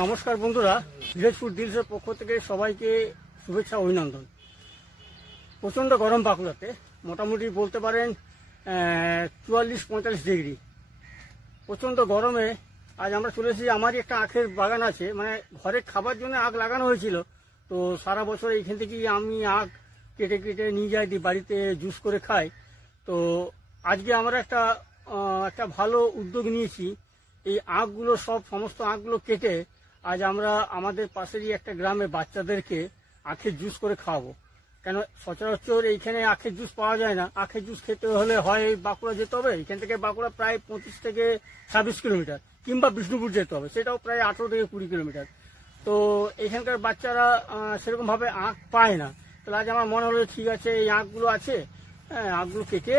নমস্কার বন্ধুরা, village food ডিলসের পক্ষ থেকে সবাইকে শুভেচ্ছা অভিনন্দন। প্রচণ্ড গরম বাঁকুড়াতে, মোটামুটি বলতে পারেন 44-45 ডিগ্রি। প্রচণ্ড গরমে আজ আমরা চলে এসেছি। আমারই একটা আখের বাগান আছে, মানে ঘরে খাবার জন্য আখ লাগানো হয়েছিল। তো সারা বছর এইখান থেকেই আমি আখ কেটে কেটে নিয়ে যাই, বাড়িতে জুস করে খাই। তো আজকে আমরা একটা ভালো উদ্যোগ নিয়েছি। এই আখগুলো সমস্ত আখগুলো কেটে আজ আমরা আমাদের পাশেরই একটা গ্রামে বাচ্চাদেরকে আখের জুস করে খাওয়াবো। কেন সচরাচর এইখানে আখের জুস পাওয়া যায় না। আখের জুস খেতে হলে হয় বাঁকুড়া যেতে হবে, এখান থেকে বাঁকুড়া প্রায় 25 থেকে 26 কিলোমিটার, কিংবা বিষ্ণুপুর যেতে হবে, সেটাও প্রায় 18 থেকে 20 কিলোমিটার। তো এখানকার বাচ্চারা সেরকম ভাবে আখ পায় না। তাহলে আজ আমার মনে হলো ঠিক আছে, এই আখগুলো আছে, হ্যাঁ, আখগুলো কেটে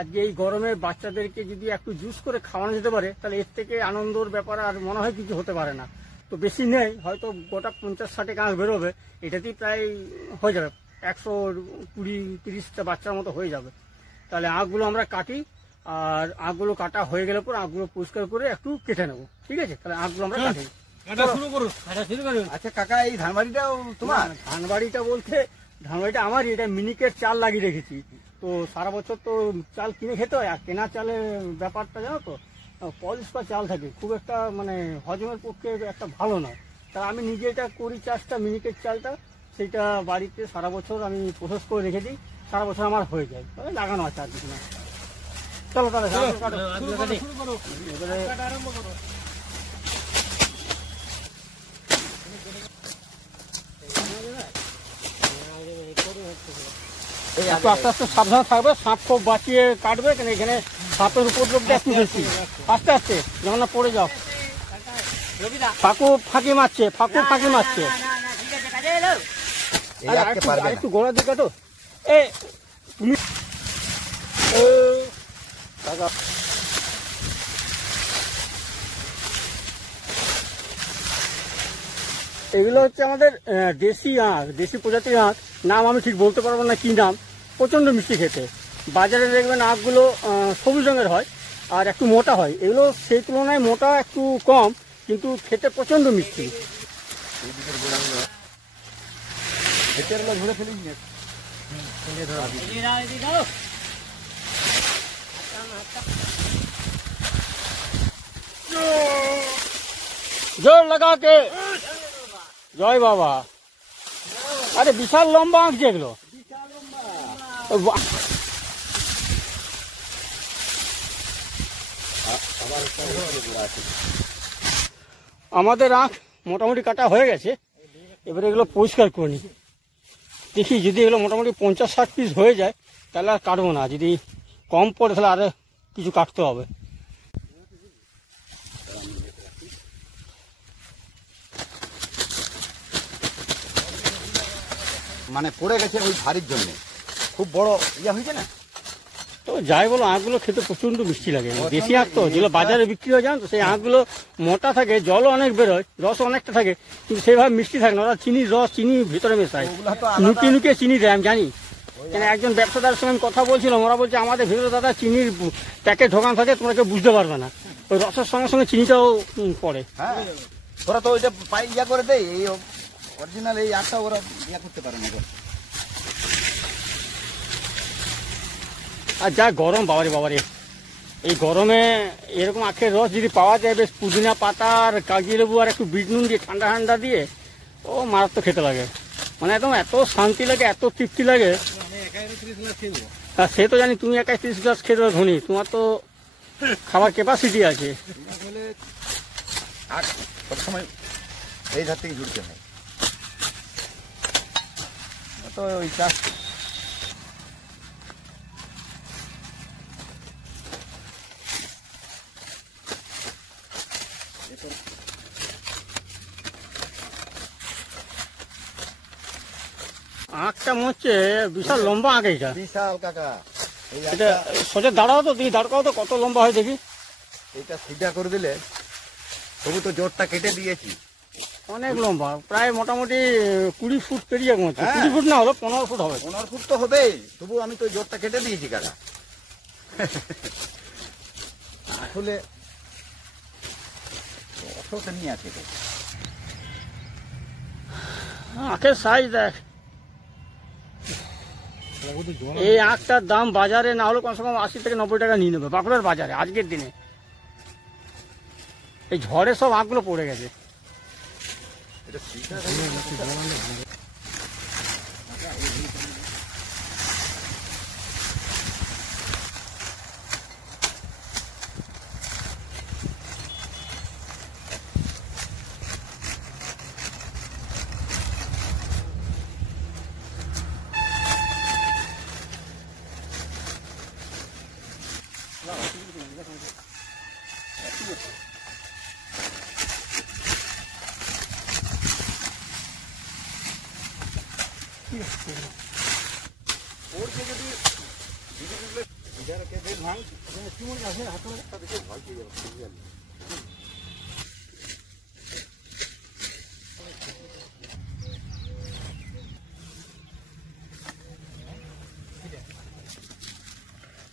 আজকে এই গরমে বাচ্চাদেরকে যদি একটু জুস করে খাওয়ানো যেতে পারে, তাহলে এর থেকে আনন্দের ব্যাপার আর মনে হয় কিছু হতে পারে না। তো বেশি নেই, হয়তো গোটা 50-60 আখ বেরোবে, এটাতেই প্রায় হয়ে যাবে 120-30টা বাচ্চার মতো হয়ে যাবে। তাহলে আখগুলো আমরা কাটি, আর আখগুলো কাটা হয়ে গেলে পর আখগুলো পরিষ্কার করে একটু কেটে নেবো। ঠিক আছে, তাহলে আখগুলো আমরা কাটি। শুরু করুন। আচ্ছা কাকা, এই ধানবাড়িটাও তোমার? ধানবাড়িটা বলতে ধানবাড়িটা আমারই, এটা মিনিকেট চাল লাগিয়ে রেখেছি। তো সারা বছর তো চাল কিনে খেতে হয়, আর কেনা চালের ব্যাপারটা জানো তো, পলিশ করা চাল থাকে, খুব একটা মানে হজমের পক্ষে একটা ভালো নয়। তা আমি নিজে এটা করি চাষটা, মিনিকেট চালটা, সেটা বাড়িতে সারা বছর আমি প্রসেস করে রেখে দিই, সারা বছর আমার হয়ে যায়, লাগানো আছে আর কিছু না। চলো তাহলে একটু আস্তে আস্তে সাবধানে থাকবে, সাপ খুব বাঁচিয়ে কাটবে, কেন এখানে সাপের উপদ্রবটা একটু বেশি। আস্তে আস্তে, যেমন না পড়ে যাও। ফাঁকু ফাঁকি মারছে। একটু গোড়ার দিকে তো তুমি এগুলো হচ্ছে আমাদের দেশি আখ, দেশি প্রজাতির আখ। নাম আমি ঠিক বলতে পারবো না কি নাম। প্রচন্ড মিষ্টি খেতে। বাজারে দেখবেন আখগুলো সবুজ রঙের হয় আর একটু মোটা হয়, এগুলো সেই তুলনায় মোটা একটু কম, কিন্তু খেতে প্রচন্ড মিষ্টি। জোর লাগাকে জয় বাবা। আরে বিশাল লম্বা আঁক যেগুলো, আমাদের আখ মোটামুটি কাটা হয়ে গেছে। এবারে এগুলো পরিষ্কার করে নি, দেখি যদি এগুলো মোটামুটি 50-60 পিস হয়ে যায় তাহলে আর কাটবো না, যদি কম পড়ে তাহলে আরো কিছু কাটতে হবে। মানে পড়ে গেছে ওই ভারীর জন্য, খুব বড় ইয়ে হয়েছে না। তো যাই বলো, আঁখগুলো খেতে প্রচন্ড মিষ্টি লাগে। দেশি আঁখ তো, যেগুলো বাজারে বিক্রি হয় জানো তো, সেই আঁখগুলো মোটা থাকে, জলও অনেক বেরোয়, রস অনেকটা থাকে, কিন্তু সেইভাবে মিষ্টি থাকে না। ওরা চিনির রস, চিনি ভিতরে মেশায়, লুকিয়ে চিনি দেয়, আমি জানি। কেন একজন ব্যবসাদারের সঙ্গে আমি কথা বলছিলাম, ওরা বলছে আমাদের ভিতরে দাদা চিনির প্যাকেট ঢোকানো থাকে, তোমরা কেউ বুঝতে পারবে না, ওই রসের সঙ্গে সঙ্গে চিনিটাও পড়ে। হ্যাঁ, ওরা তো ওইটা ইয়া করে দেয়, এই অরিজিনাল এই আখটা ওরা ইয়া করতে পারে না। আর যা গরম, বাবারে, এই গরমে এরকম আখের রস যদি পাওয়া যায়, বেশ পুদিনা পাতা আর কাগজি লেবু আর একটু বিট নুন দিয়ে ঠান্ডা দিয়ে, ও মারাত্মক খেতে লাগে। মানে একদম এত শান্তি লাগে, এত তৃপ্তি লাগে। সে তো জানি, তুমি একাই 30 গ্লাস খেতে ধনী, তোমার তো খাবার ক্যাপাসিটি আছে। সবসময় এই ধার থেকে জুড়তে হয় তো ওই চাষ। আঁকটা মনে হচ্ছে বিশাল লম্বা আঁক, এটা বিশাল কাকা। এটা সোজা দাঁড়াও তো, দেখি দাঁড় করো তো, কত লম্বা হয় দেখি। এটা সিধা করে দিলে, তবু তো জোরটা কেটে দিয়েছি, অনেক লম্বা, প্রায় মোটামুটি 20 ফুট পেরিয়ে যাবে। 20 ফুট না হলো 15 ফুট হবে। 15 ফুট তো হবেই, তবু আমি তো জোরটা কেটে দিয়েছি কাকা। আসলে ছোট নিয়ে আছে তো। আখের সাইজ দেখ, এই আখটার দাম বাজারে না হলে কমসে কম 80 থেকে 90 টাকা নিয়ে নেবে বাঁকুড়ার বাজারে আজকের দিনে। এই ঝড়ে সব আখগুলো পড়ে গেছে।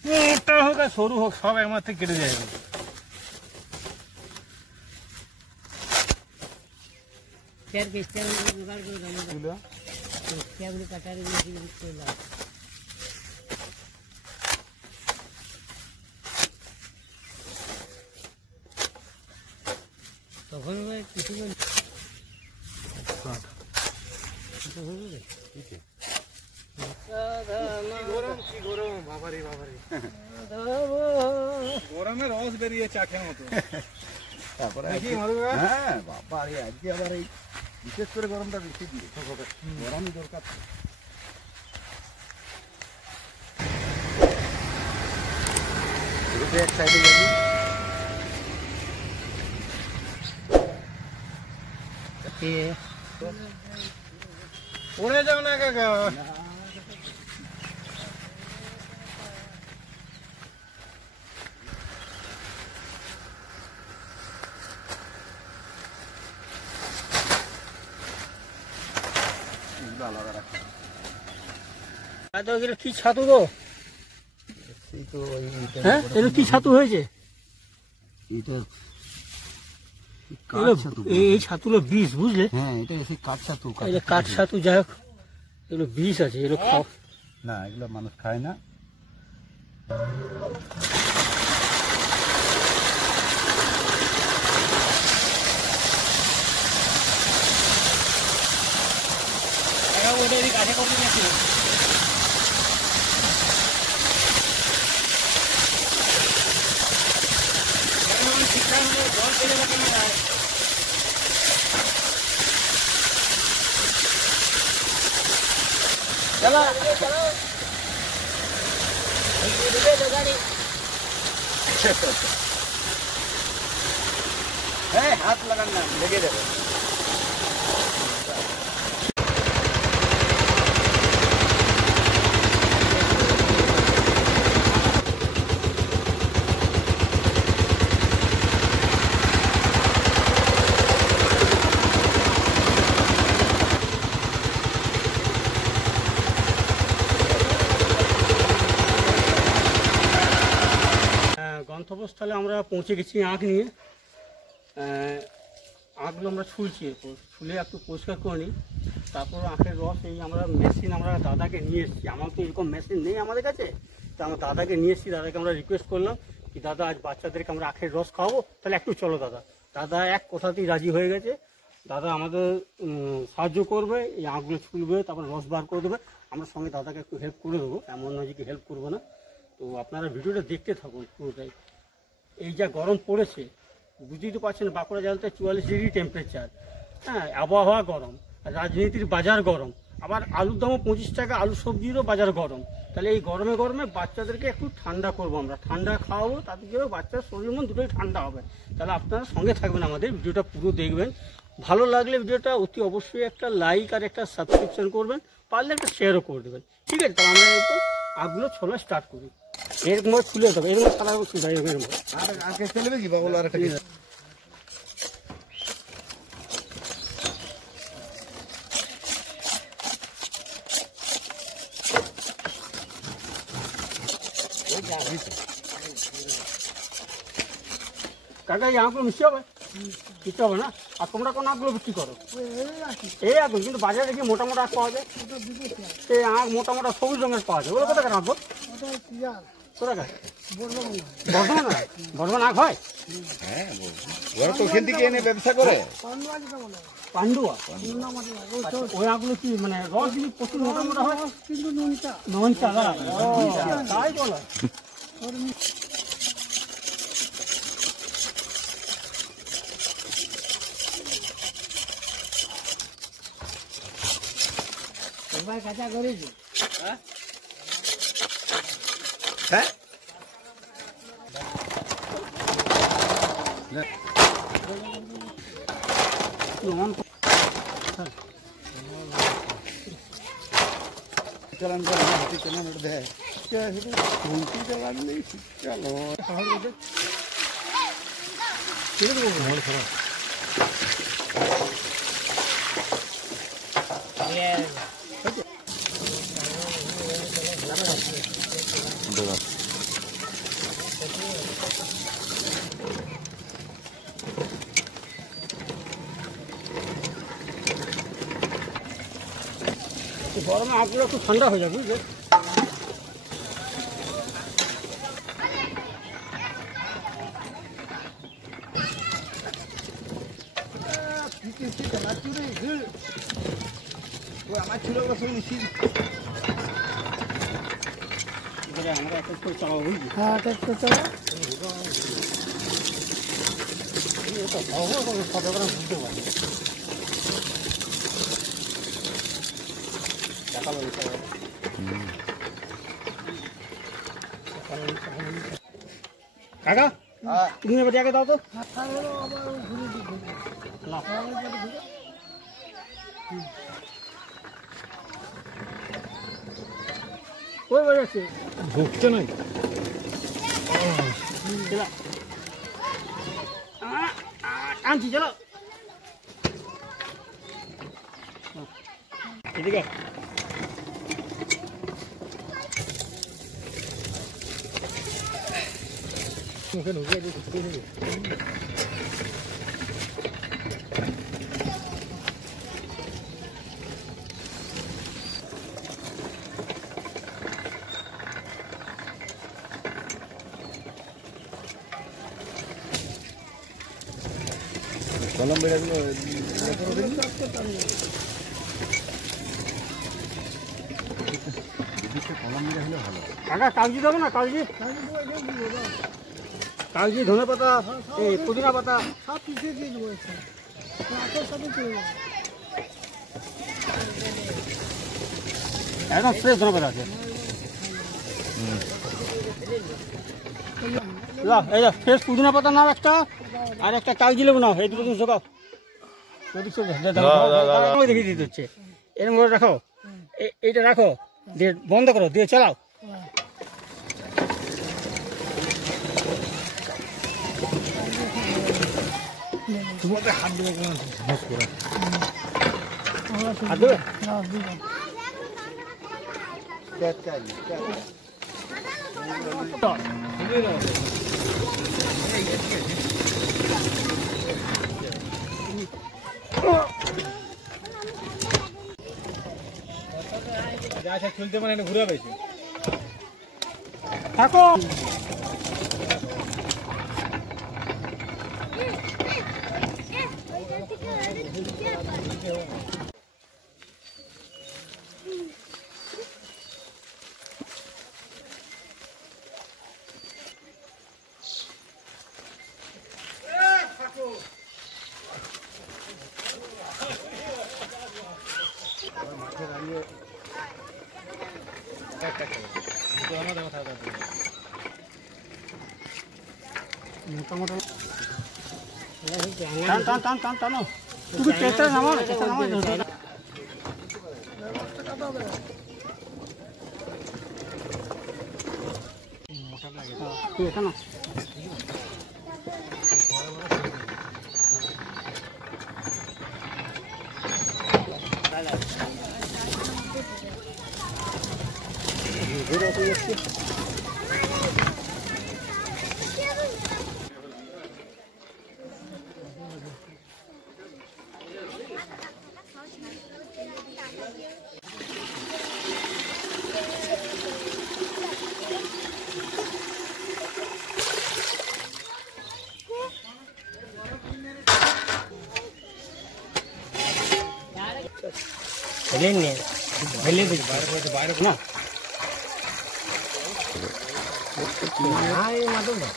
মোটা হোক আর সরু হোক সব একমাত্র থেকে কেটে যাবে। তখন কিছু গরমে রস বেরিয়ে চাখের মতো। তারপরে হ্যাঁ বাবা, আজকে আবার এই বিশেষ করে গরমটা বেশি দিয়ে গরমই দরকার। এক সাইডে যাবি, পড়ে যাও না কাকা। আলাদা রাখা কি ছাতু গো? সেই তো হ্যাঁ, এটা কি ছাতু হয়েছে? এটা এই ছাতুগুলো বিষ, বুঝলে? হ্যাঁ, এটা সেই কাঠ ছাতু। এটা কাঠ ছাতু, যাই হোক এগুলো বিষ আছে, এগুলো খাও না, এগুলো মানুষ খায় না। হ্যাঁ, হাত লাগান না, লেগে যাবে। গন্তব্যস্থলে আমরা পৌঁছে গেছি আখ নিয়ে। আখগুলো আমরা ছুলছি, ছুলে একটু পরিষ্কার করে নিই, তারপর আখের রস এই আমরা মেশিন আমরা দাদাকে নিয়ে এসেছি। আমার তো এরকম মেশিন নেই আমাদের কাছে, তো আমরা দাদাকে নিয়ে এসেছি। দাদাকে আমরা রিকোয়েস্ট করলাম কি দাদা আজ বাচ্চাদেরকে আমরা আখের রস খাওয়াবো, তাহলে একটু চলো দাদা। দাদা এক কথাতেই রাজি হয়ে গেছে। দাদা আমাদের সাহায্য করবে, এই আখগুলো ছুলবে, তারপর রস বার করে দেবে। আমরা সঙ্গে দাদাকে একটু হেল্প করে দেবো, এমন নয় যে কি হেল্প করবো না। তো আপনারা ভিডিওটা দেখতে থাকুন পুরোটাই। এই যা গরম পড়েছে বুঝতেই তো পারছেন, বাঁকুড়া জেলাতে 44 ডিগ্রি টেম্পারেচার। হ্যাঁ, আবহাওয়া গরম, রাজনীতির বাজার গরম, আবার আলুর দামও 25 টাকা, আলু সবজিরও বাজার গরম। তাহলে এই গরমে গরমে বাচ্চাদেরকে একটু ঠান্ডা করবো, আমরা ঠান্ডা খাওয়াবো, তাতে কি হবে বাচ্চার শরীর মন দুটোই ঠান্ডা হবে। তাহলে আপনারা সঙ্গে থাকবেন, আমাদের ভিডিওটা পুরো দেখবেন। ভালো লাগলে ভিডিওটা অতি অবশ্যই একটা লাইক আর একটা সাবস্ক্রিপশন করবেন, পারলে একটা শেয়ারও করে দেবেন। ঠিক আছে, তাহলে আমরা এরপর আগুলো ছোলা স্টার্ট করি। এরকম ছুলে দেবো, এরকম সারা ছুলে যাবে, এরকম আর আগে চলবে কি বাবুল? আর একটা काका यहाँ पर मिस्सी কিচ্ছু হবে না। আর তোমরা কোন আখগুলো বিক্রি করো? এই আখগুলো কিন্তু বাজারে কি মোটা মোটা আখ পাওয়া যায়, এই আখ মোটা মোটা সবুজ রঙের পাওয়া যায়, ওগুলো কত টাকা রাখবো? কোথাকার? বর্ধমান আখ হয়? হ্যাঁ, ওরা তো ওখান থেকে এনে ব্যবসা করে। পান্ডুয়া ওই আখগুলো কি মানে রস যদি প্রচুর মোটা মোটা হয় কিন্তু নুন চা তাই বলো। কাঁচা করেছি হ্যাঁ, চালান করে হাতি চালান দেয়, ঘুমটি চালান নেই শীতকাল গরমে আখগুলো একটু ঠান্ডা হয়ে যাবে, বুঝলে? আমার ছিল আমরা একটা করে চালাবো, বুঝলি? বুঝতে পারি কাকা, তুমি এবার আগে দাও তো। কই বাজাচ্ছে? ঢুকছে নাই। টানছি, চলো এদিকে। মুখে ঢুকে ঢুকতে নেবে। কলম বেড়াগুলো কলম বেড়া হলে ভালো। কাকা কাগজি দেবো না? কাগজি কাগজি, ধনে পাতা, এই পুদিনা পাতা সব পিছিয়ে দিয়ে দেবো। একদম ফ্রেশ ধনে পাতা আছে। এই ফ্রেশ পুদিনা পাতা নাও একটা, আর একটা কাগজি লেবু নাও, এই দুটো জিনিস ঢোকাও। দেখিয়ে দিতে হচ্ছে, এরকম করে রাখো, এইটা রাখো, দিয়ে বন্ধ করো, দিয়ে চালাও। তোমাদের হাত দেবে কোনো ঝাঁস করে। হাত দেবে? যা আচ্ছা চলতে মানে এটা ঘুরে পেয়েছে। থাকো। মোটামুটি টান টান টান টান টানো, তুমি চেষ্টা নামো, চেষ্টা নামো। ঠিক আছে না? ঢেলে নে, ঢেলে দিচ্ছি বাইরে না এই মাদক না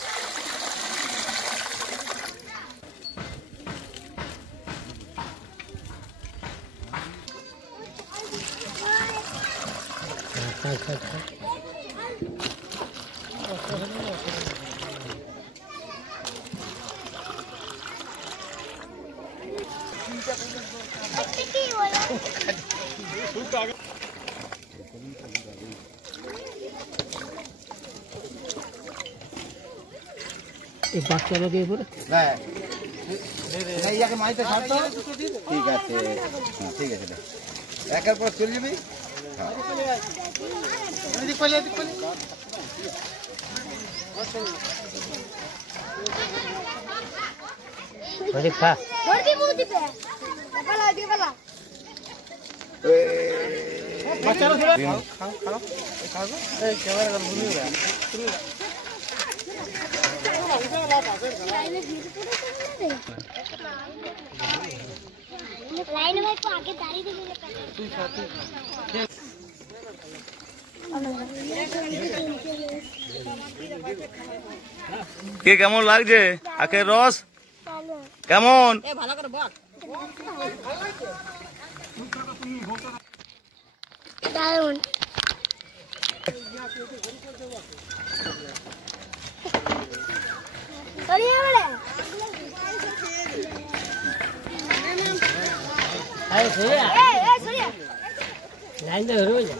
এই বাচ্চা দিয়ে পরে ইয়াকে মাইতে ছাড়তো ঠিক আছে হ্যাঁ ঠিক আছে একের পর চলে যাবি लाइन में तो आगे दाढ़ी दे কে কেমন লাগছে আখের রস কেমন? দারুন সরিয়ে বলে আরে সরিয়া এই সরিয়ে লাইন তো ধরে যা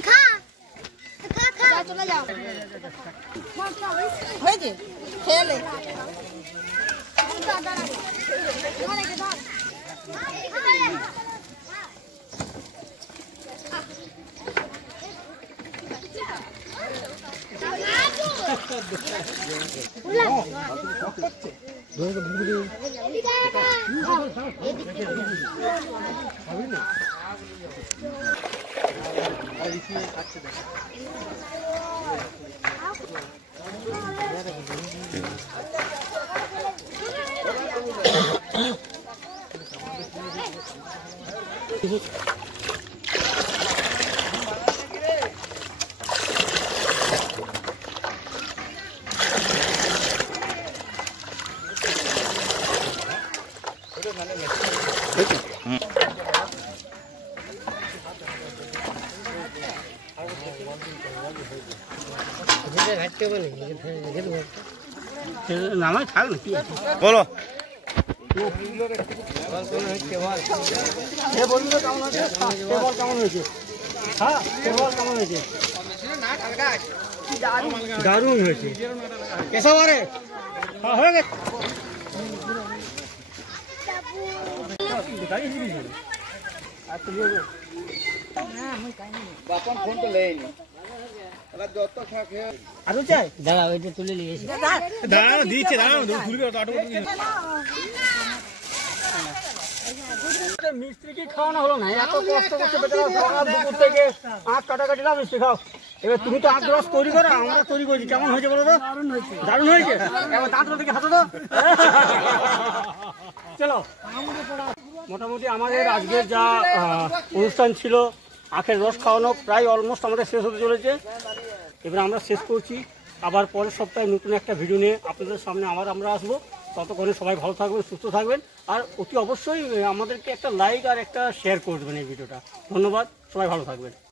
खा खा खा चला जाओ হয়েছে খেলে নামাই থাক না কি বলো কেমন হয়েছে কেমন হয়েছে হ্যাঁ কেমন হয়েছে দারুণ হয়েছে কেসব আরে হ্যাঁ হয়ে গেছে বাপন ফোন তো লেইনি যত খা খেয়ে আরো চাই দাঁড়া ওইটা তুলে নিয়ে এসে দাঁড়ানো দিচ্ছে দাঁড়ানো খুলবে মিস্ত্রিকে খাওয়ানো হলো না এত কষ্ট করছে বেচারা সকাল দুপুর থেকে আখ কাটাকাটি না মিস্ত্রি খাও এবার তুমি তো আখ রস তৈরি করো আমরা তৈরি করছি কেমন হয়েছে বলো তো দারুণ হয়েছে এবার দাঁতটা থেকে হাতে তো চলো মোটামুটি আমাদের আজকের যা অনুষ্ঠান ছিল আখের রস খাওয়ানো প্রায় অলমোস্ট আমাদের শেষ হতে চলেছে এবার আমরা শেষ করছি আবার পরের সপ্তাহে নতুন একটা ভিডিও নিয়ে আপনাদের সামনে আমরা আসবো ততক্ষণে সবাই ভালো থাকবেন সুস্থ থাকবেন আর অতি অবশ্যই আমাদেরকে একটা লাইক আর একটা শেয়ার করে দেবেন এই ভিডিওটা ধন্যবাদ সবাই ভালো থাকবেন